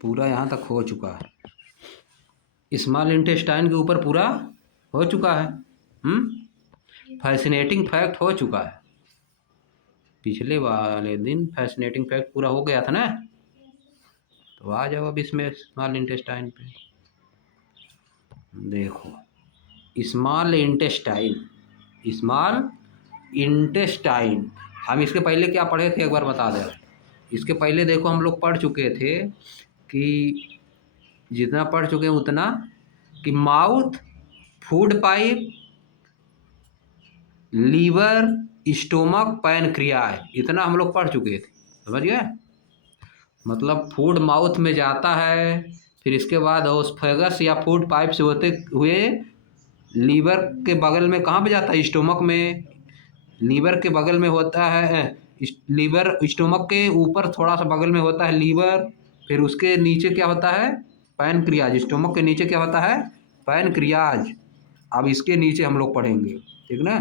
पूरा यहाँ तक हो चुका है, स्मॉल इंटेस्टाइन के ऊपर पूरा हो चुका है। फैसिनेटिंग फैक्ट हो चुका है, पिछले वाले दिन फैसिनेटिंग फैक्ट पूरा हो गया था ना। तो आ जाओ अब इसमें स्मॉल इंटेस्टाइन पे। देखो स्मॉल इंटेस्टाइन हम इसके पहले क्या पढ़े थे एक बार बता दें। इसके पहले देखो हम लोग पढ़ चुके थे कि जितना पढ़ चुके हैं उतना, कि mouth, food pipe, liver, stomach, pancreas, इतना हम लोग पढ़ चुके थे, समझ गए। मतलब फूड माउथ में जाता है, फिर इसके बाद ओस्फेगस या फूड पाइप से होते हुए लीवर के बगल में कहाँ पे जाता है, स्टोमक में। लीवर के बगल में होता है लीवर, स्टोमक के ऊपर थोड़ा सा बगल में होता है लीवर, फिर उसके नीचे क्या होता है, पैनक्रियाज। स्टोमक के नीचे क्या होता है, पैनक्रियाज। अब इसके नीचे हम लोग पढ़ेंगे, ठीक ना,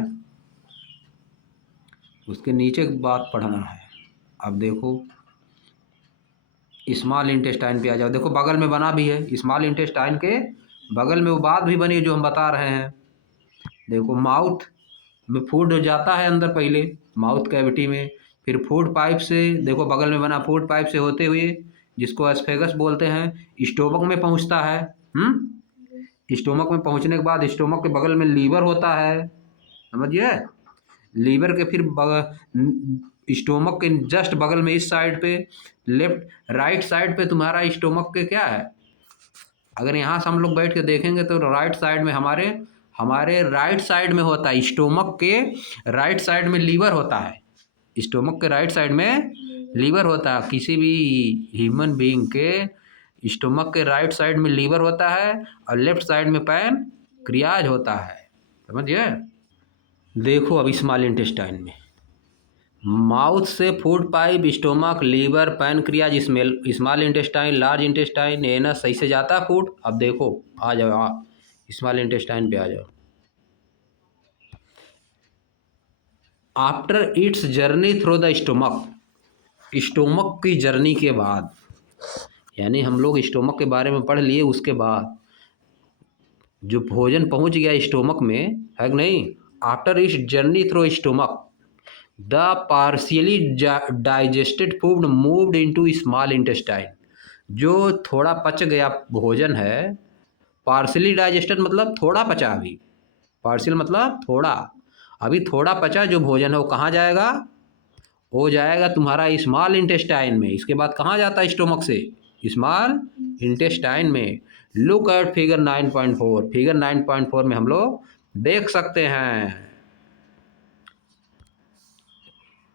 उसके नीचे बात पढ़ना है। अब देखो स्मॉल इंटेस्टाइन पे आ जाओ। देखो बगल में बना भी है, स्मॉल इंटेस्टाइन के बगल में वो बात भी बनी जो हम बता रहे हैं। देखो माउथ में फूड जाता है अंदर पहले माउथ कैविटी में, फिर फूड पाइप से, देखो बगल में बना, फूड पाइप से होते हुए, जिसको एस्फेगस बोलते हैं, स्टोमक में पहुंचता है। स्टोमक में पहुंचने के बाद स्टोमक के बगल में लीवर होता है, समझिए। लीवर के फिर स्टोमक के जस्ट बगल में इस साइड पे, लेफ्ट राइट साइड पे तुम्हारा स्टोमक के क्या है, अगर यहाँ से हम लोग बैठ के देखेंगे तो राइट साइड में हमारे राइट साइड में होता है, स्टोमक के राइट साइड में लीवर होता है। स्टोमक के राइट साइड में लीवर होता है, किसी भी ह्यूमन बीइंग के स्टोमक के राइट साइड में लीवर होता है और लेफ्ट साइड में पैनक्रियाज होता है, समझिए। देखो अब स्मॉल इंटेस्टाइन में माउथ से food pipe, stomach, liver, pancreas, small intestine, large intestine, anus, सही से जाता है फूड। अब देखो आ जाओ स्मॉल इंटेस्टाइन पे आ जाओ। After it's journey through the stomach की जर्नी के बाद, यानी हम लोग स्टोमक के बारे में पढ़ लिए, उसके बाद जो भोजन पहुंच गया स्टोमक में, है कि नहीं, after it's journey through stomach the partially digested food moved into small intestine. जो थोड़ा पच गया भोजन है, पार्शियली डाइजेस्टेड मतलब थोड़ा पचा, अभी पार्शियल मतलब थोड़ा, अभी थोड़ा पचा जो भोजन है वो कहाँ जाएगा, वो जाएगा तुम्हारा स्मॉल इंटेस्टाइन में। इसके बाद कहाँ जाता है, स्टोमक से स्मॉल इंटेस्टाइन में। Look at figure 9.4। फिगर 9.4 में हम लोग देख सकते हैं,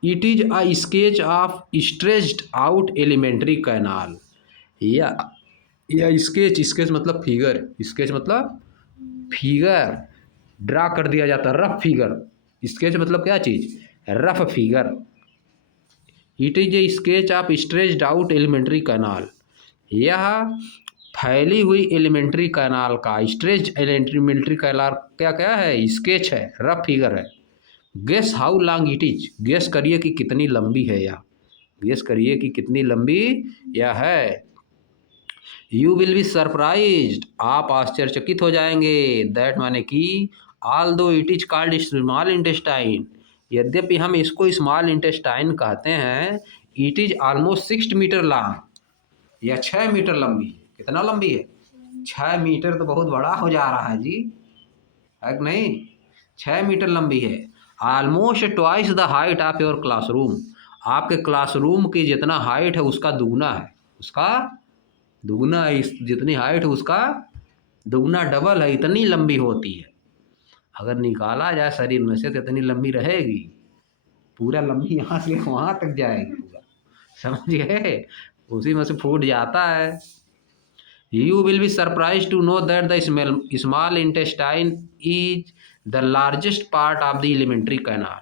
it is a sketch of stretched out alimentary canal. या स्केच मतलब फिगर, स्केच मतलब फिगर ड्रा कर दिया जाता है, रफ फिगर। स्केच मतलब क्या चीज, rough figure. It is a sketch of stretched out alimentary canal. यह फैली हुई एलिमेंट्री कैनाल का, स्ट्रेच्ड एलिमेंट्री कैनाल क्या क्या है, स्केच है, रफ फिगर है। Guess how long it is, guess करिए कि कितनी लंबी है यह, गेस करिए कि कितनी लंबी यह है। यू विल बी सरप्राइज्ड, आप आश्चर्यचकित हो जाएंगे। दैट माने कि although it is called small intestine, यद्यपि हम इसको स्मॉल इंटेस्टाइन कहते हैं, it is almost 6 metre long, या 6 मीटर लंबी है। कितना लंबी है, 6 मीटर, तो बहुत बड़ा हो जा रहा है जी, है कि नहीं। 6 मीटर लंबी है, almost twice the height of your classroom. आपके क्लासरूम की जितना हाइट है उसका दुगना है, उसका दुगना है, जितनी हाइट है उसका दुगना, डबल है, इतनी लंबी होती है। अगर निकाला जाए शरीर में से तो इतनी लंबी रहेगी, पूरा लंबी यहाँ से वहाँ तक जाएगी पूरा, समझ गए, उसी में से फूट जाता है। You will be surprised to know that the small intestine is the largest part of the alimentary canal.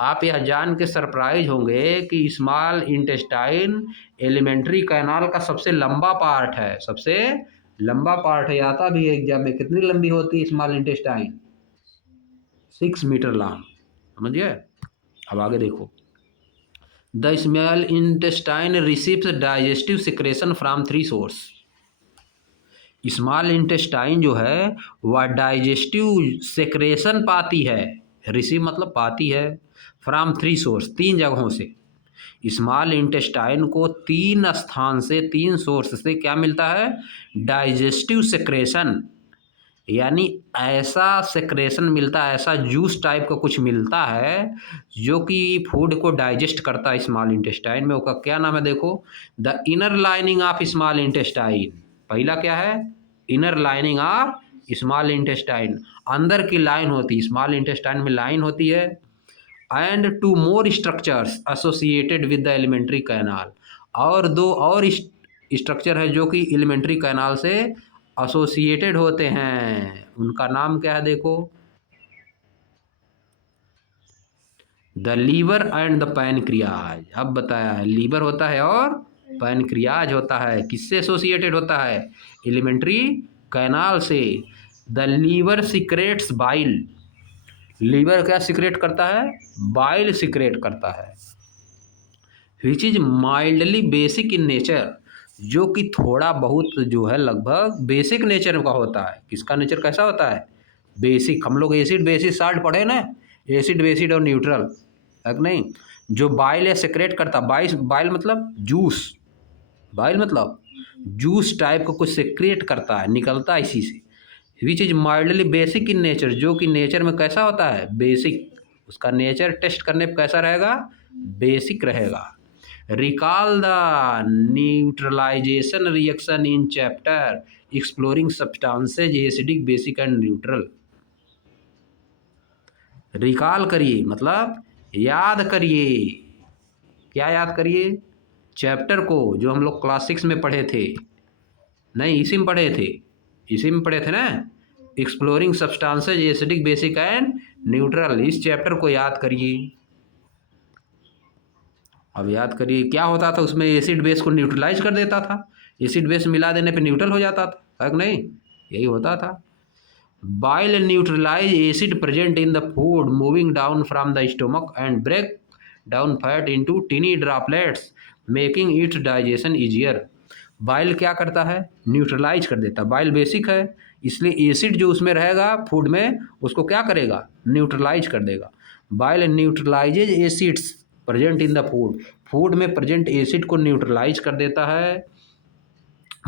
आप यह जान के सरप्राइज होंगे कि स्मॉल इंटेस्टाइन एलिमेंट्री कैनाल का सबसे लंबा पार्ट है, सबसे लंबा पार्ट है। आता भी है एग्जाम में, कितनी लंबी होती है स्मॉल इंटेस्टाइन, 6 मीटर लॉन्ग, समझिए। अब आगे देखो, the small intestine receives digestive secretion from three source. Small intestine जो है वह डाइजेस्टिव सेक्रेशन पाती है, रिसीव मतलब पाती है, फ्रॉम थ्री सोर्स, तीन जगहों से। स्मॉल इंटेस्टाइन को तीन स्थान से, तीन सोर्स से क्या मिलता है? डाइजेस्टिव सेक्रेशन, यानी ऐसा सेक्रेशन मिलता है, ऐसा जूस टाइप का कुछ मिलता है जो कि फूड को डाइजेस्ट करता है स्मॉल इंटेस्टाइन में। उसका क्या नाम है देखो, the inner lining of small intestine. पहला क्या है? Inner lining of small intestine, अंदर की लाइन होती है, स्मॉल इंटेस्टाइन में लाइन होती है। And two more structures associated with the alimentary canal, और दो और स्ट्रक्चर है जो कि एलिमेंट्री कैनाल से एसोसिएटेड होते हैं। उनका नाम क्या है देखो, the liver and the pancreas. अब बताया है, लीवर होता है और पैनक्रियाज होता है। किससे एसोसिएटेड होता है? एलिमेंट्री कैनाल से। The liver secretes bile, liver क्या सिक्रेट करता है? बाइल सिक्रेट करता है। Which is mildly basic in nature, जो कि थोड़ा बहुत जो है लगभग बेसिक नेचर का होता है। किसका नेचर कैसा होता है? बेसिक। हम लोग एसिड बेसिस साल्ट पढ़े ना, एसिड बेसिड और न्यूट्रल, है कि नहीं? जो बाइल है सेक्रेट करता, बाइल मतलब जूस, बाइल मतलब जूस टाइप का कुछ सेक्रेट करता है, निकलता है इसी से। विच is mildly basic in nature, जो कि नेचर में कैसा होता है? बेसिक। उसका नेचर टेस्ट करने पर कैसा रहेगा? बेसिक रहेगा। Recall the neutralization reaction in chapter exploring substances acidic basic and neutral. Recall करिए मतलब याद करिए। क्या याद करिए? चैप्टर को जो हम लोग क्लास 6 में पढ़े थे, नहीं इसी में पढ़े थे, इसी में पढ़े थे ना, exploring substances acidic basic and neutral. इस चैप्टर को याद करिए। अब याद करिए क्या होता था उसमें? एसिड बेस को न्यूट्रलाइज कर देता था, एसिड बेस मिला देने पे न्यूट्रल हो जाता था, है कि नहीं? यही होता था। Bile neutralize acid present in the food moving down from the stomach and break down fat into tiny droplets making its digestion easier. Bile क्या करता है? न्यूट्रलाइज कर देता है। बाइल बेसिक है, इसलिए एसिड जो उसमें रहेगा फूड में उसको क्या करेगा? न्यूट्रलाइज कर देगा। Bile न्यूट्रलाइजेज acids present in the food, food में प्रेजेंट एसिड को न्यूट्रलाइज कर देता है।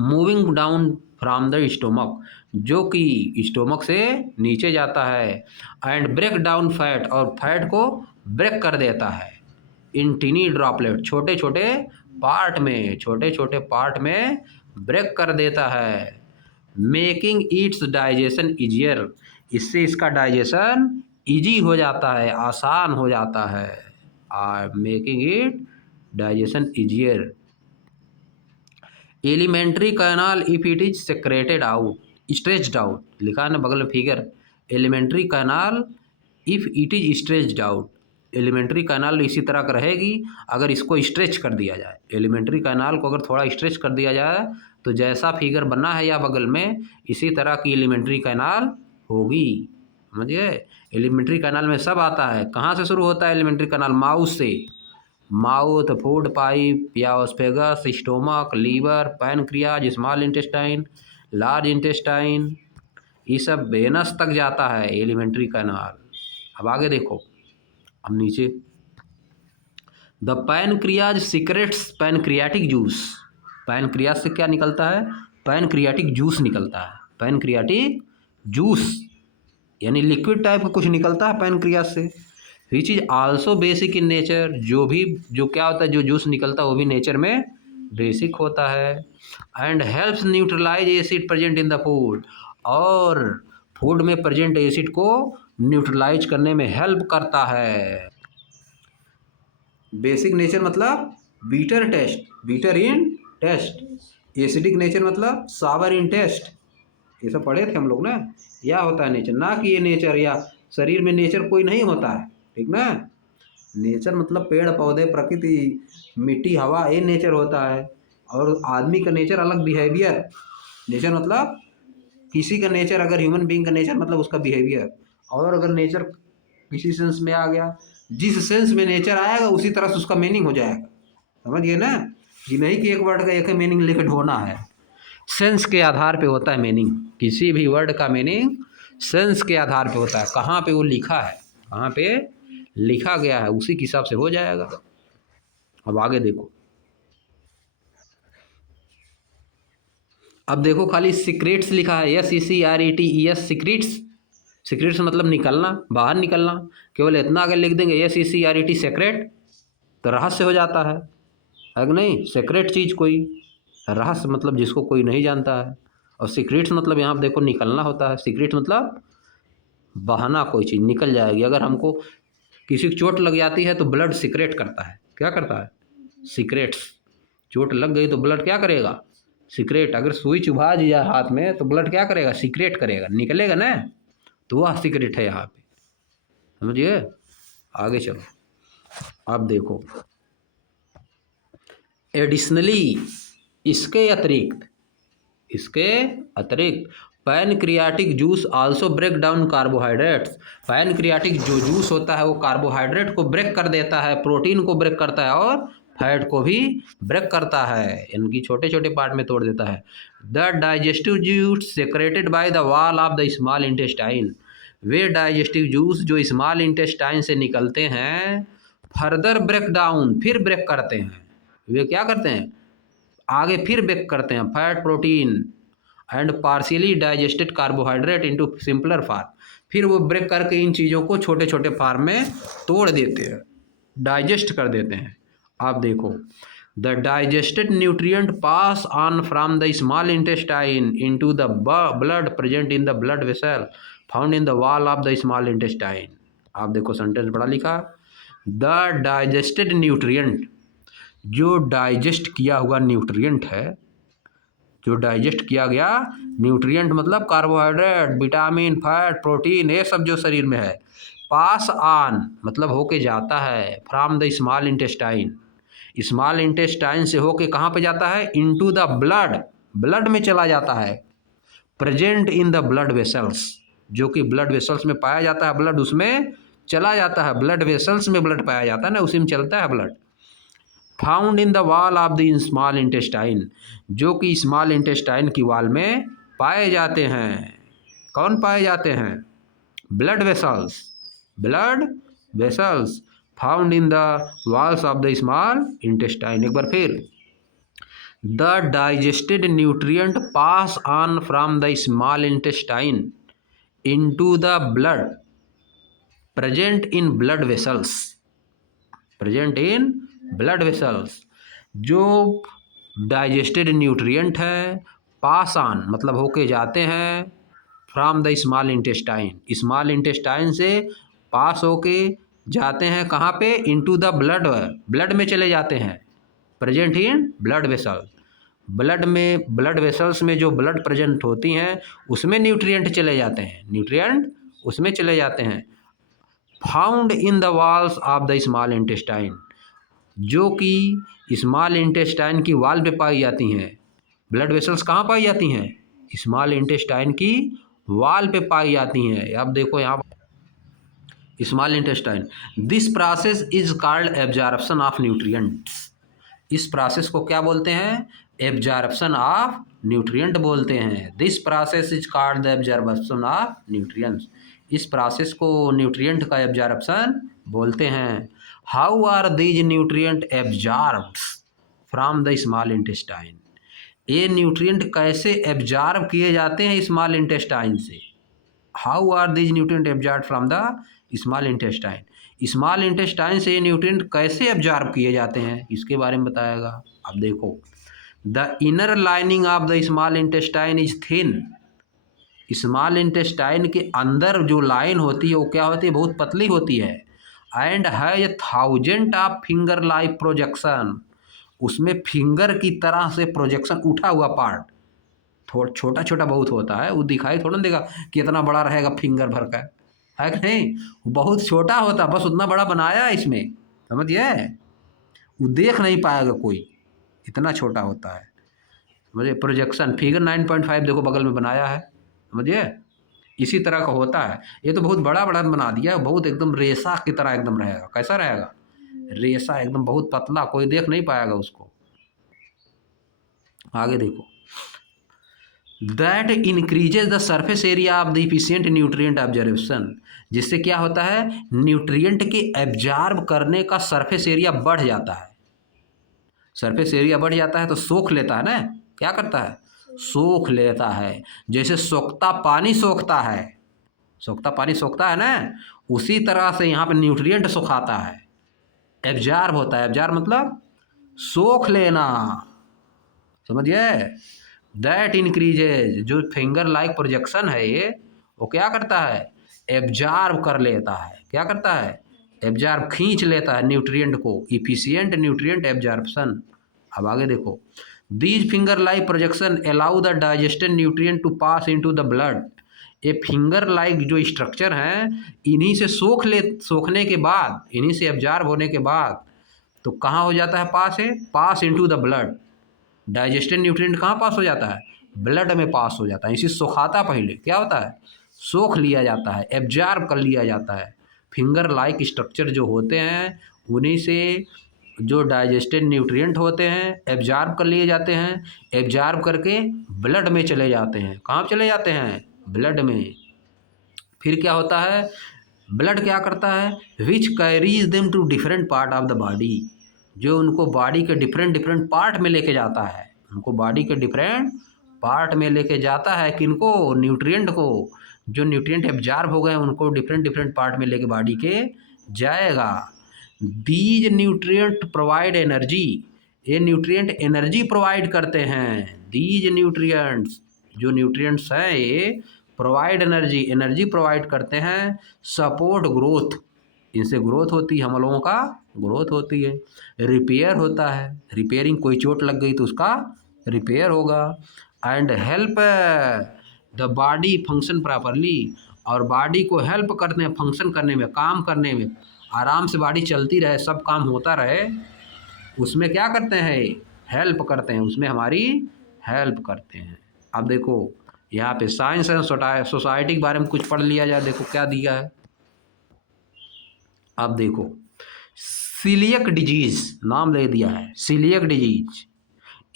Moving down from the stomach, जो कि स्टोमक से नीचे जाता है। एंड ब्रेक डाउन फैट, और फैट को ब्रेक कर देता है। इन टिनी ड्रॉपलेट, छोटे छोटे पार्ट में, छोटे छोटे पार्ट में ब्रेक कर देता है। मेकिंग इट्स डाइजेशन इजियर, इससे इसका डाइजेशन इजी हो जाता है, आसान हो जाता है। Making it digestion easier. Alimentary canal if it is secreted out, stretched out, लिखा है ना बगल में figure. Alimentary canal if it is stretched out, alimentary canal इसी तरह का रहेगी अगर इसको स्ट्रेच कर दिया जाए। एलिमेंट्री कैनाल को अगर थोड़ा स्ट्रेच कर दिया जाए तो जैसा फिगर बना है या बगल में, इसी तरह की एलिमेंट्री कैनाल होगी। समझिए? एलिमेंट्री कैनाल में सब आता है। कहाँ से शुरू होता है एलिमेंट्री कैनाल? माउथ से। माउथ, फूड पाइप या oesophagus, stomach, liver, pancreas, small intestine, large intestine, ये सब वेनस तक जाता है एलिमेंट्री कैनाल। अब आगे देखो, अब नीचे, the pancreas secrets pancreatic juice. Pancreas से क्या निकलता है? पैनक्रियाटिक जूस निकलता है। पैनक्रियाटिक जूस यानी लिक्विड टाइप का कुछ निकलता है पैनक्रियाज से। Which is also basic in nature, जो क्या होता है, जो जूस निकलता है वो भी नेचर में बेसिक होता है। And helps neutralize acid present in the food, और फूड में प्रेजेंट एसिड को न्यूट्रलाइज करने में हेल्प करता है। बेसिक नेचर मतलब bitter taste, bitter in taste. Acidic nature मतलब सावर इन टेस्ट। ये सब पढ़े थे हम लोग ना। यह होता है नेचर, ना कि ये नेचर या शरीर में नेचर कोई नहीं होता है, ठीक ना? नेचर मतलब पेड़ पौधे, प्रकृति, मिट्टी, हवा, ये नेचर होता है। और आदमी का नेचर अलग, बिहेवियर। नेचर मतलब किसी का नेचर, अगर ह्यूमन बीइंग का नेचर मतलब उसका बिहेवियर। और अगर नेचर किसी सेंस में आ गया, जिस सेंस में नेचर आएगा उसी तरह से उसका मीनिंग हो जाएगा। समझ गए ना, ये नहीं कि एक वर्ड का एक ही मीनिंग लेकर ढोना है। सेंस के आधार पे होता है मीनिंग, किसी भी वर्ड का मीनिंग सेंस के आधार पे होता है, कहाँ पे वो लिखा है, कहाँ पे लिखा गया है, उसी के हिसाब से हो जाएगा। अब आगे देखो, अब देखो खाली सीक्रेट्स लिखा है, SECRETES, सीक्रेट्स। सीक्रेट्स मतलब निकलना, बाहर निकलना। केवल इतना अगर लिख देंगे SECRET सेक्रेट, तो रहस्य हो जाता है कि नहीं। सेक्रेट चीज़ कोई, रहस्य मतलब जिसको कोई नहीं जानता है। और सीक्रेट्स मतलब यहाँ पे देखो निकलना होता है। सीक्रेट मतलब बहाना, कोई चीज़ निकल जाएगी। अगर हमको किसी को चोट लग जाती है तो ब्लड सीक्रेट करता है, क्या करता है, सीक्रेट्स। चोट लग गई तो ब्लड क्या करेगा, सीक्रेट। अगर सुई चुभा दिया हाथ में तो ब्लड क्या करेगा, सीक्रेट करेगा, निकलेगा ना, तो वह सीक्रेट है यहाँ पे। समझिए, आगे चलो। अब देखो, एडिशनली, इसके अतिरिक्त, इसके अतिरिक्त pancreatic juice also break down carbohydrates. Pancreatic जो जूस होता है वो कार्बोहाइड्रेट को ब्रेक कर देता है, प्रोटीन को ब्रेक करता है और फैट को भी ब्रेक करता है, इनकी छोटे छोटे पार्ट में तोड़ देता है। The digestive juice secreted by the wall of the small intestine, way digestive juice जो स्मॉल इंटेस्टाइन से निकलते हैं फर्दर ब्रेक डाउन, फिर ब्रेक करते हैं। वे क्या करते हैं, आगे फिर ब्रेक करते हैं fat, protein and partially digested carbohydrate into simpler form. फिर वो ब्रेक करके इन चीज़ों को छोटे छोटे फार्म में तोड़ देते हैं, डाइजेस्ट कर देते हैं। आप देखो, the digested nutrient pass on from the small intestine into the blood present in the blood vessel found in the wall of the small intestine. आप देखो सेंटेंस बड़ा लिखा, द डाइजेस्टेड न्यूट्रिएंट, जो डाइजेस्ट किया हुआ न्यूट्रिएंट है, जो digest किया गया न्यूट्रिएंट मतलब कार्बोहाइड्रेट, विटामिन, फैट, प्रोटीन, ये सब जो शरीर में है, पास ऑन मतलब होके जाता है from the small intestine, small intestine से होके कहाँ पे जाता है, इनटू द ब्लड, ब्लड में चला जाता है, present in the blood vessels, जो कि ब्लड वेसल्स में पाया जाता है, ब्लड उसमें चला जाता है, ब्लड वेसल्स में ब्लड पाया जाता है ना, उसी में चलता है blood. Found in the wall of the small intestine, जो कि स्मॉल इंटेस्टाइन की वॉल में पाए जाते हैं। कौन पाए जाते हैं, blood vessels, blood vessels found in the walls of the small intestine. एक बार फिर, the digested nutrient pass on from the small intestine into the blood present in blood vessels, present in blood vessels, जो digested nutrient है, pass on मतलब होके जाते हैं from the small intestine, small intestine से पास होके जाते हैं कहाँ पे, इनटू द ब्लड, ब्लड में चले जाते हैं, present in blood vessel, blood में, ब्लड वेसल्स में जो ब्लड प्रेजेंट होती हैं उसमें न्यूट्रिएंट चले जाते हैं, न्यूट्रिएंट उसमें चले जाते हैं। Found in the walls of the small intestine, जो कि स्मॉल इंटेस्टाइन की वॉल पे पाई जाती हैं। ब्लड वेसल्स कहाँ पाई जाती हैं, स्मॉल इंटेस्टाइन की वॉल पे पाई जाती हैं। अब देखो यहाँ small intestine, this process is called absorption of nutrients, इस प्रोसेस को क्या बोलते हैं, एब्जॉर्प्शन ऑफ न्यूट्रिएंट बोलते हैं। This process is called the absorption of nutrients, इस प्रोसेस को न्यूट्रिएंट का एब्जॉर्प्शन बोलते हैं। How are these nutrient absorbed from the small intestine, ये न्यूट्रिएंट कैसे एब्जॉर्ब किए जाते हैं स्मॉल इंटेस्टाइन से। How are these nutrient absorb from the small intestine, small intestine से ये न्यूट्रिएंट कैसे एब्जॉर्ब किए जाते हैं, इसके बारे में बताएगा। अब देखो, the inner lining of the small intestine is thin, small intestine के अंदर जो लाइन होती है वो क्या होती है, बहुत पतली होती है। And has thousand of finger like projection, उसमें फिंगर की तरह से प्रोजेक्शन उठा हुआ पार्ट, थोड़ा छोटा छोटा बहुत होता है, वो दिखाई थोड़ा ना देगा कि इतना बड़ा रहेगा फिंगर भर का, है कि नहीं, वो बहुत छोटा होता है, बस उतना बड़ा बनाया है इसमें, समझिए, वो देख नहीं पाएगा कोई, इतना छोटा होता है। समझिए, प्रोजेक्शन फिगर 9.5 देखो बगल में बनाया है, समझिए, इसी तरह का होता है। ये तो बहुत बड़ा बड़ा बना दिया, बहुत एकदम रेशा की तरह एकदम रहेगा। कैसा रहेगा? रेशा एकदम बहुत पतला, कोई देख नहीं पाएगा उसको। आगे देखो, that increases the surface area of the efficient nutrient observation. जिससे क्या होता है, न्यूट्रिएंट के एब्जॉर्ब करने का सरफेस एरिया बढ़ जाता है। सरफेस एरिया बढ़ जाता है तो सोख लेता है ना, क्या करता है? सोख लेता है। जैसे सोखता पानी सोखता है, सोखता पानी सोखता है ना, उसी तरह से यहाँ पे न्यूट्रिएंट सोखाता है, एब्जॉर्ब होता है। एब्जॉर्ब मतलब सोख लेना, समझिए। दैट इंक्रीजेज, जो फिंगर लाइक प्रोजेक्शन है ये, वो क्या करता है? एब्जॉर्ब कर लेता है। क्या करता है? एब्जॉर्ब, खींच लेता है न्यूट्रिएंट को। Efficient nutrient absorption. अब आगे देखो, these finger like projection allow the digested nutrient to pass into the blood. ये फिंगर लाइक जो स्ट्रक्चर हैं, इन्हीं से सोखने के बाद, इन्हीं से एब्जॉर्ब होने के बाद तो कहाँ हो जाता है? पास है, पास into the blood. Digested nutrient कहाँ पास हो जाता है? ब्लड में पास हो जाता है। इसी सोखाता, पहले क्या होता है? सोख लिया जाता है, एब्जॉर्ब कर लिया जाता है। फिंगर लाइक स्ट्रक्चर जो होते हैं, उन्हीं से जो डाइजेस्टेड न्यूट्रिएंट होते हैं एब्जॉर्ब कर लिए जाते हैं। एब्जॉर्ब करके ब्लड में चले जाते हैं। कहाँ चले जाते हैं? ब्लड में। फिर क्या होता है? ब्लड क्या करता है? Which carries them to different part of the body. जो उनको बॉडी के डिफरेंट डिफरेंट पार्ट में लेके जाता है, उनको बॉडी के डिफरेंट पार्ट में लेके जाता है। किनको? न्यूट्रिएंट को। जो न्यूट्रिएंट एब्जॉर्ब हो गए उनको डिफरेंट डिफरेंट पार्ट में लेके बॉडी के जाएगा। These nutrient provide energy. ये न्यूट्रिएंट एनर्जी प्रोवाइड करते हैं। दीज न्यूट्रिएंट्स, जो न्यूट्रिएंट्स हैं ये प्रोवाइड एनर्जी, एनर्जी प्रोवाइड करते हैं। सपोर्ट ग्रोथ, इनसे ग्रोथ होती है, हम लोगों का ग्रोथ होती है। रिपेयर होता है, रिपेयरिंग, कोई चोट लग गई तो उसका रिपेयर होगा। And help the body function properly, और बॉडी को हेल्प करने, फंक्शन करने में, काम करने में, आराम से बॉडी चलती रहे, सब काम होता रहे, उसमें क्या करते हैं? हेल्प करते हैं, उसमें हमारी हेल्प करते हैं। अब देखो यहाँ पे साइंस एंड सोसाइटी के बारे में कुछ पढ़ लिया जाए। देखो क्या दिया है। अब देखो, सीलियक डिजीज नाम दे दिया है। Coeliac disease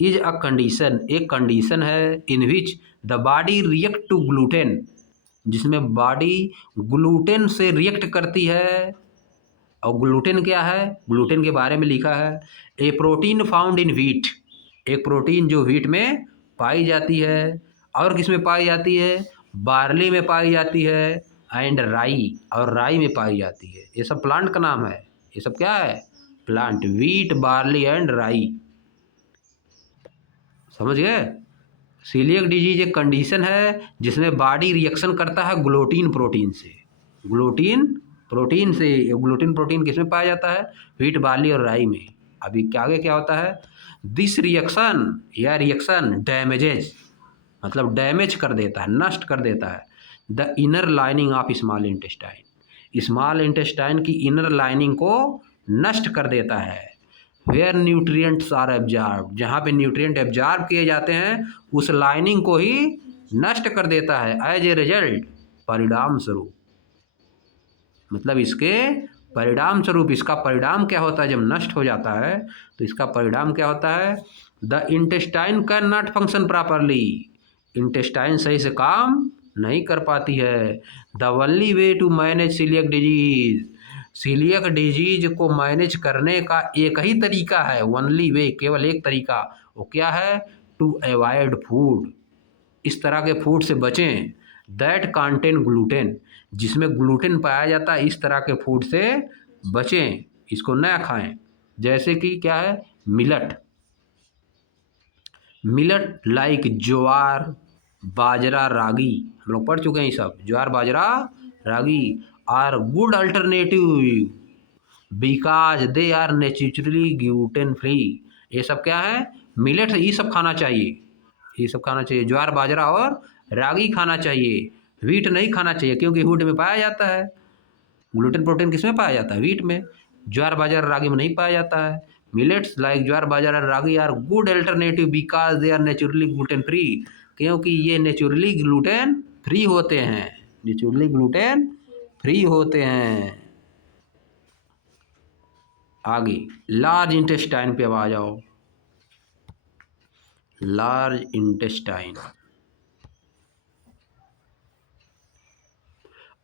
is a condition, एक कंडीशन है in which the body react to gluten, जिसमें बॉडी ग्लूटेन से रिएक्ट करती है। और ग्लूटेन क्या है? ग्लूटेन के बारे में लिखा है, ए प्रोटीन फाउंड इन व्हीट, एक प्रोटीन जो व्हीट में पाई जाती है। और किस में पाई जाती है? बार्ली में पाई जाती है, एंड राई, और राई में पाई जाती है। ये सब प्लांट का नाम है। ये सब क्या है? प्लांट। व्हीट, बार्ली एंड राई, समझ गए। सीलियक डिजीज एक कंडीशन है जिसमें बॉडी रिएक्शन करता है ग्लूटीन प्रोटीन से। ग्लूटीन प्रोटीन से, ग्लूटीन प्रोटीन किस में पाया जाता है? व्हीट, बार्ली और राई में। अभी आगे क्या होता है? दिस रिएक्शन, या रिएक्शन डैमेजेज, मतलब डैमेज कर देता है, नष्ट कर देता है the inner lining of small intestine, small intestine की इनर लाइनिंग को नष्ट कर देता है। वेयर न्यूट्रिएंट्स आर एब्जॉर्ब, जहाँ पे न्यूट्रिएंट एब्जॉर्ब किए जाते हैं उस लाइनिंग को ही नष्ट कर देता है। एज ए रिजल्ट, परिणाम स्वरूप, मतलब इसके परिणाम स्वरूप, इसका परिणाम क्या होता है जब नष्ट हो जाता है? तो इसका परिणाम क्या होता है? The intestine can not function properly, intestine सही से काम नहीं कर पाती है। The only way to manage coeliac disease, coeliac disease को मैनेज करने का एक ही तरीका है, ओनली वे, केवल एक तरीका, वो क्या है? टू अवॉइड फूड, इस तरह के फूड से बचें। दैट कंटेन ग्लूटेन, जिसमें ग्लूटेन पाया जाता है, इस तरह के फूड से बचें, इसको न खाएं। जैसे कि क्या है? Millet, millet like jowar, bajra, ragi, हम लोग पढ़ चुके हैं ये सब। Jowar, bajra, ragi are good alternative because they are naturally gluten free. ये सब क्या है? मिलेट, ये सब खाना चाहिए, ये सब खाना चाहिए। ज्वार, बाजरा और रागी खाना चाहिए। व्हीट नहीं खाना चाहिए क्योंकि व्हीट में पाया जाता है ग्लूटेन प्रोटीन। किस में पाया जाता है? व्हीट में। ज्वार, बाजरा, रागी में नहीं पाया जाता है। Millets like jowar, bajra, ragi are good alternative because they are naturally gluten free, क्योंकि ये नेचुरली ग्लूटेन फ्री होते हैं, नेचुरली ग्लूटेन फ्री होते हैं। आगे लार्ज इंटेस्टाइन पे अब आ जाओ। Large intestine,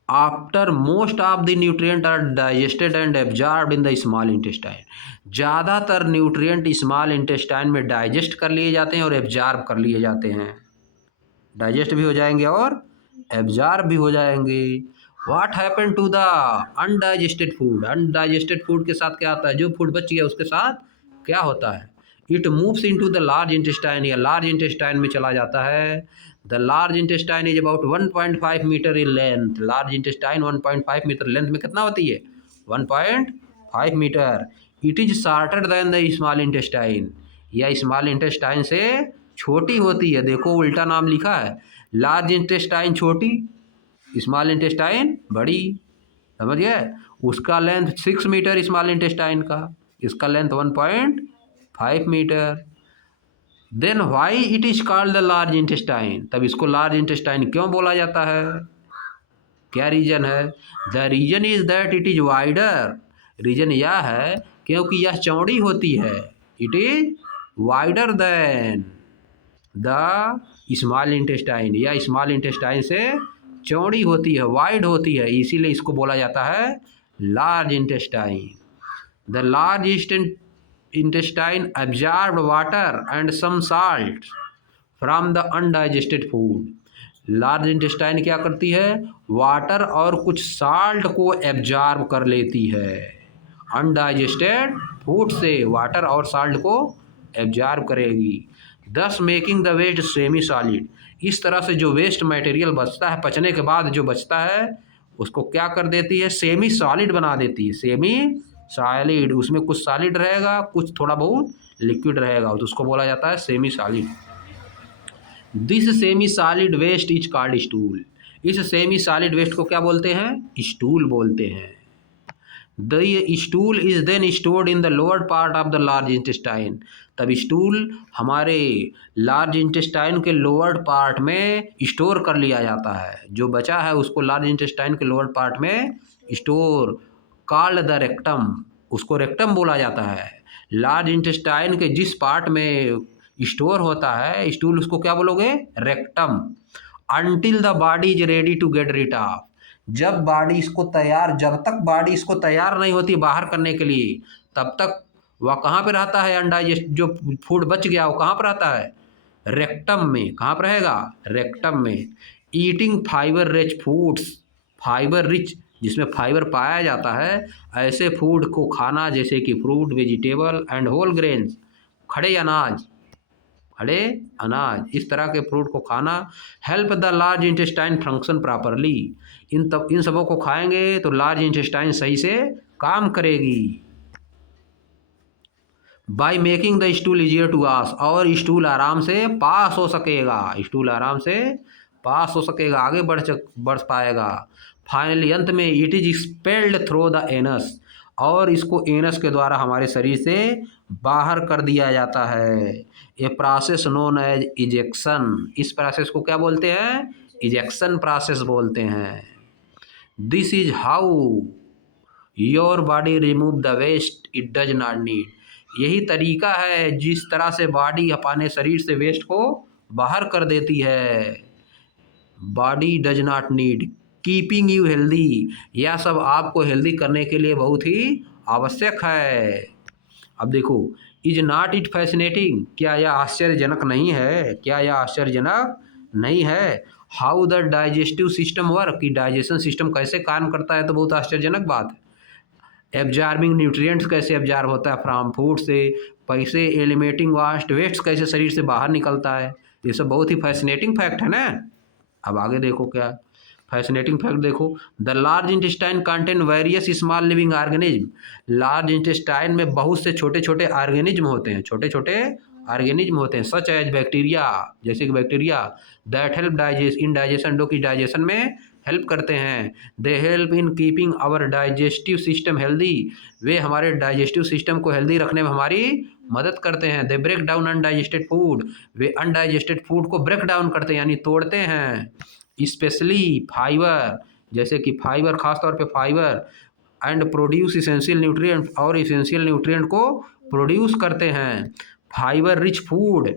after most of the nutrient are digested and absorbed in the small intestine, ज़्यादातर न्यूट्रिएंट स्मॉल इंटेस्टाइन में डाइजेस्ट कर लिए जाते हैं और एब्जॉर्ब कर लिए जाते हैं। डाइजेस्ट भी हो जाएंगे और एब्जॉर्ब भी हो जाएंगे। What happen to the undigested food, undigested food के साथ क्या होता है, जो फूड बच गया उसके साथ क्या होता है, it moves into the large intestine, या लार्ज इंटेस्टाइन में चला जाता है। The large intestine is about 1.5 metre in length, large intestine 1.5 metre length में कितना होती है, 1.5 metre. It is shorter than the small intestine, या स्मॉल इंटेस्टाइन से छोटी होती है। देखो उल्टा नाम लिखा है, लार्ज इंटेस्टाइन छोटी, स्मॉल इंटेस्टाइन बड़ी, समझ गए। उसका लेंथ 6 मीटर स्मॉल इंटेस्टाइन का, इसका length 1.5 metre. Then why it is called the large intestine, तब इसको लार्ज इंटेस्टाइन क्यों बोला जाता है, क्या रीजन है। The reason is that it is wider, reason यह है क्योंकि यह चौड़ी होती है। It is wider than the small intestine, या स्मॉल इंटेस्टाइन से चौड़ी होती है, वाइड होती है, इसीलिए इसको बोला जाता है large intestine. The large intestine absorbed water and some salt from the undigested food, large intestine क्या करती है, वाटर और कुछ साल्ट को एब्जॉर्ब कर लेती है। अनडाइजेस्टेड फूड से वाटर और साल्ट को एब्जॉर्ब करेगी, thus making the waste semi solid. इस तरह से जो वेस्ट मटेरियल बचता है, पचने के बाद जो बचता है उसको क्या कर देती है, सेमी सॉलिड बना देती है। सेमी सॉलिड, उसमें कुछ सॉलिड रहेगा, कुछ थोड़ा बहुत लिक्विड रहेगा, तो उसको बोला जाता है semi solid. This semi solid waste is called stool, इस सेमी सॉलिड वेस्ट को क्या बोलते हैं, स्टूल बोलते हैं। The stool is then stored in the lower part of the large intestine, तब स्टूल हमारे लार्ज इंटेस्टाइन के लोअर पार्ट में स्टोर कर लिया जाता है। जो बचा है उसको लार्ज इंटेस्टाइन के लोअर पार्ट में स्टोर, कॉल्ड द रेक्टम, उसको रेक्टम बोला जाता है। लार्ज इंटेस्टाइन के जिस पार्ट में स्टोर होता है स्टूल, उसको क्या बोलोगे, rectum. Until the body is ready to get rid of, जब बॉडी इसको तैयार, जब तक बॉडी इसको तैयार नहीं होती बाहर करने के लिए, तब तक वह कहाँ पे रहता है, अनडाइजेस्ट जो फूड बच गया वो कहाँ पर रहता है, रेक्टम में। कहाँ पर रहेगा, रेक्टम में। Eating fibre rich foods, fibre rich जिसमें फाइबर पाया जाता है, ऐसे फूड को खाना, जैसे कि fruit, vegetable and whole grains, खड़े अनाज, खड़े अनाज, इस तरह के फ्रूट को खाना। Help the large intestine function properly, इन सबों को खाएंगे तो लार्ज इंटेस्टाइन सही से काम करेगी। By making the stool easier to pass, और स्टूल आराम से पास हो सकेगा, स्टूल आराम से पास हो सकेगा, आगे बढ़ पाएगा। फाइनली अंत में it is expelled through the anus, और इसको एनस के द्वारा हमारे शरीर से बाहर कर दिया जाता है। ये प्रोसेस नोन एज इजेक्शन, इस प्रोसेस को क्या बोलते हैं, इजेक्शन प्रोसेस बोलते हैं। This is how your body remove the waste it does not need, यही तरीका है जिस तरह से बॉडी अपने शरीर से वेस्ट को बाहर कर देती है। Body does not need, keeping you healthy, यह सब आपको हेल्दी करने के लिए बहुत ही आवश्यक है। अब देखो, इज नॉट इट फैसिनेटिंग, क्या यह आश्चर्यजनक नहीं है, क्या यह आश्चर्यजनक नहीं है। How the digestive system work, कि डाइजेशन सिस्टम कैसे काम करता है, तो बहुत आश्चर्यजनक बात है। एब्जॉर्बिंग न्यूट्रिएंट्स कैसे एब्जॉर्ब होता है फ्रॉम फूड से, पैसे एलिमिनेटिंग वेस्ट कैसे शरीर से बाहर निकलता है, ये सब बहुत ही फैसिनेटिंग फैक्ट है ना। अब आगे देखो क्या फैसिनेटिंग फैक्ट देखो, the large intestine contain various small living organism, large intestine में बहुत से छोटे छोटे ऑर्गेनिज्म होते हैं, छोटे छोटे ऑर्गेनिज्म होते हैं, सच एज बैक्टीरिया, जैसे कि bacteria, that help in digestion, जो कि डाइजेशन में हेल्प करते हैं। They help in keeping our digestive system healthy, वे हमारे डाइजेस्टिव सिस्टम को हेल्दी रखने में हमारी मदद करते हैं। They break down undigested food, वे अनडाइजेस्टेड फूड को ब्रेक डाउन करते हैं यानी तोड़ते हैं। स्पेशली फाइबर, जैसे कि फाइबर, खास तौर पे fibre, and produce essential nutrient, और इसेंशियल न्यूट्रिएंट को प्रोड्यूस करते हैं। Fibre rich food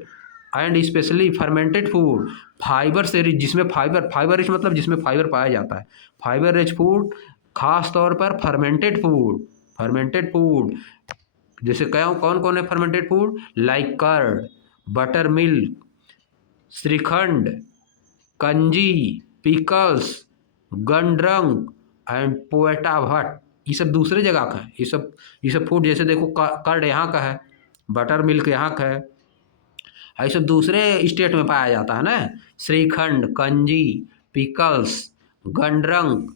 and specially fermented food, fibre से रिच, जिसमें फाइबर रिच मतलब जिसमें फाइबर पाया जाता है। फाइबर रिच फूड, खास तौर पर फर्मेंटेड फूड जैसे क्या, कौन कौन है fermented food, like curd, buttermilk, shrikhand, kanji, pickles, gundruk and poita bhat. ये सब दूसरे जगह का है, ये सब फूड, जैसे देखो कर्ड यहाँ का है, बटर मिल्क यहाँ का है, ये सब दूसरे स्टेट में पाया जाता है ना। श्रीखंड, कंजी, पिकल्स, गंडरंग,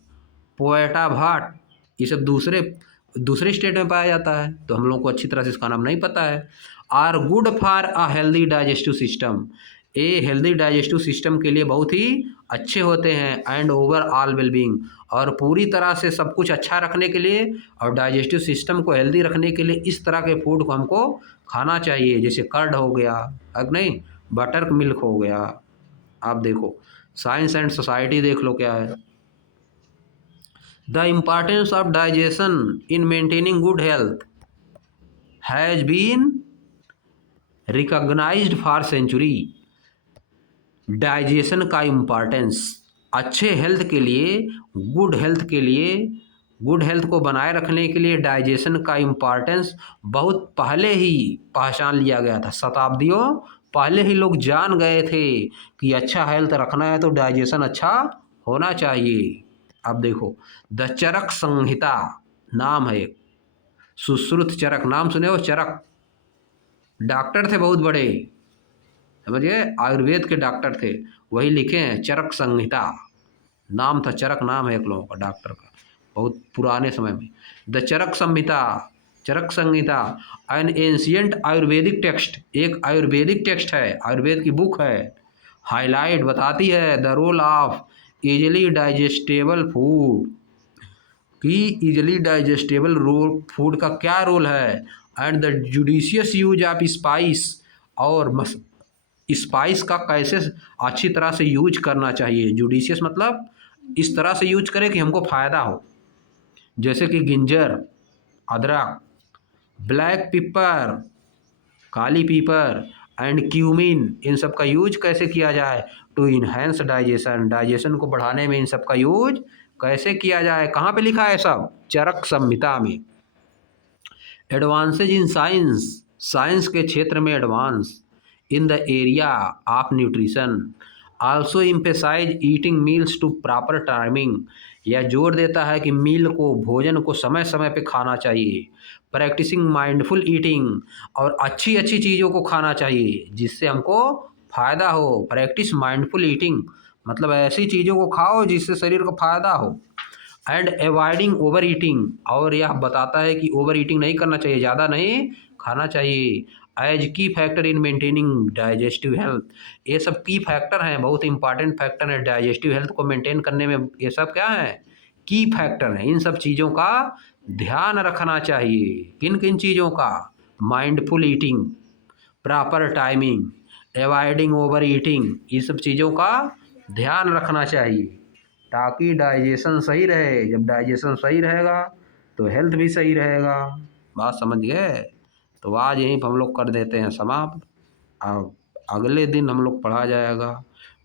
पोएटा भाट, ये सब दूसरे दूसरे स्टेट में पाया जाता है, तो हम लोग को अच्छी तरह से इसका नाम नहीं पता है। Are good for a healthy digestive system, ये हेल्दी डाइजेस्टिव सिस्टम के लिए बहुत ही अच्छे होते हैं। एंड ओवरऑल वेलबींग, और पूरी तरह से सब कुछ अच्छा रखने के लिए और डाइजेस्टिव सिस्टम को हेल्दी रखने के लिए इस तरह के फूड को हमको खाना चाहिए। जैसे कर्ड हो गया, अब नहीं, बटर मिल्क हो गया। आप देखो साइंस एंड सोसाइटी देख लो क्या है। The importance of digestion in maintaining good health has been recognized for century. डाइजेशन का इम्पॉर्टेंस अच्छे हेल्थ के लिए, गुड हेल्थ को बनाए रखने के लिए डाइजेशन का इम्पॉर्टेंस बहुत पहले ही पहचान लिया गया था। शताब्दियों पहले ही लोग जान गए थे कि अच्छा हेल्थ रखना है तो डाइजेशन अच्छा होना चाहिए। अब देखो, द चरक संहिता नाम है, सुश्रुत चरक, नाम सुने हो, चरक डॉक्टर थे बहुत बड़े, समझिए आयुर्वेद के डॉक्टर थे, वही लिखे हैं चरक संहिता, नाम था चरक, नाम है एक लोगों का डॉक्टर का, बहुत पुराने समय में। The Charak Samhita an ancient Ayurvedic text, एक आयुर्वेदिक टेक्स्ट है, आयुर्वेद की बुक है, हाईलाइट बताती है the role of easily digestible food, कि इजली डाइजेस्टेबल फूड का क्या रोल है। And the judicious use of spice, और स्पाइस का कैसे अच्छी तरह से यूज करना चाहिए। जुडिशियस मतलब इस तरह से यूज करें कि हमको फ़ायदा हो, जैसे कि जिंजर, अदरक, ब्लैक पिपर, काली पीपर एंड क्यूमिन, इन सब का यूज कैसे किया जाए टू इन्हेंस डाइजेशन को बढ़ाने में इन सब का यूज कैसे किया जाए। कहाँ पे लिखा है सब, चरक संहिता में। एडवांसेज इन साइंस के क्षेत्र में advance in the area of nutrition, also emphasize eating meals to proper timing, यह जोर देता है कि मील को, भोजन को समय समय पे खाना चाहिए। प्रैक्टिसिंग माइंडफुल ईटिंग, और अच्छी अच्छी चीज़ों को खाना चाहिए जिससे हमको फ़ायदा हो। प्रैक्टिस माइंडफुल ईटिंग मतलब ऐसी चीज़ों को खाओ जिससे शरीर को फ़ायदा हो। एंड अवॉइडिंग ओवर ईटिंग, और यह बताता है कि ओवर ईटिंग नहीं करना चाहिए, ज़्यादा नहीं खाना चाहिए। एज की factor in maintaining digestive health, ये सब की फैक्टर हैं, बहुत इंपॉर्टेंट फैक्टर है डाइजेस्टिव हेल्थ को मेंटेन करने में। ये सब क्या है, की फैक्टर हैं। इन सब चीज़ों का ध्यान रखना चाहिए। किन किन चीज़ों का, mindful eating, proper timing, avoiding over eating, ये सब चीज़ों का ध्यान रखना चाहिए ताकि डाइजेशन सही रहे। जब डाइजेशन सही रहेगा तो हेल्थ भी सही रहेगा। बात समझ गए। तो आज यहीं पर हम लोग कर देते हैं समाप्त। अब अगले दिन हम लोग पढ़ा जाएगा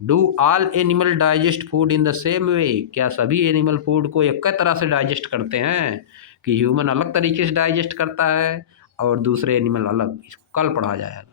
do all animal digest food in the same way, क्या सभी एनिमल फूड को एक तरह से डाइजेस्ट करते हैं, कि ह्यूमन अलग तरीके से डाइजेस्ट करता है और दूसरे एनिमल अलग। इसको कल पढ़ा जाएगा।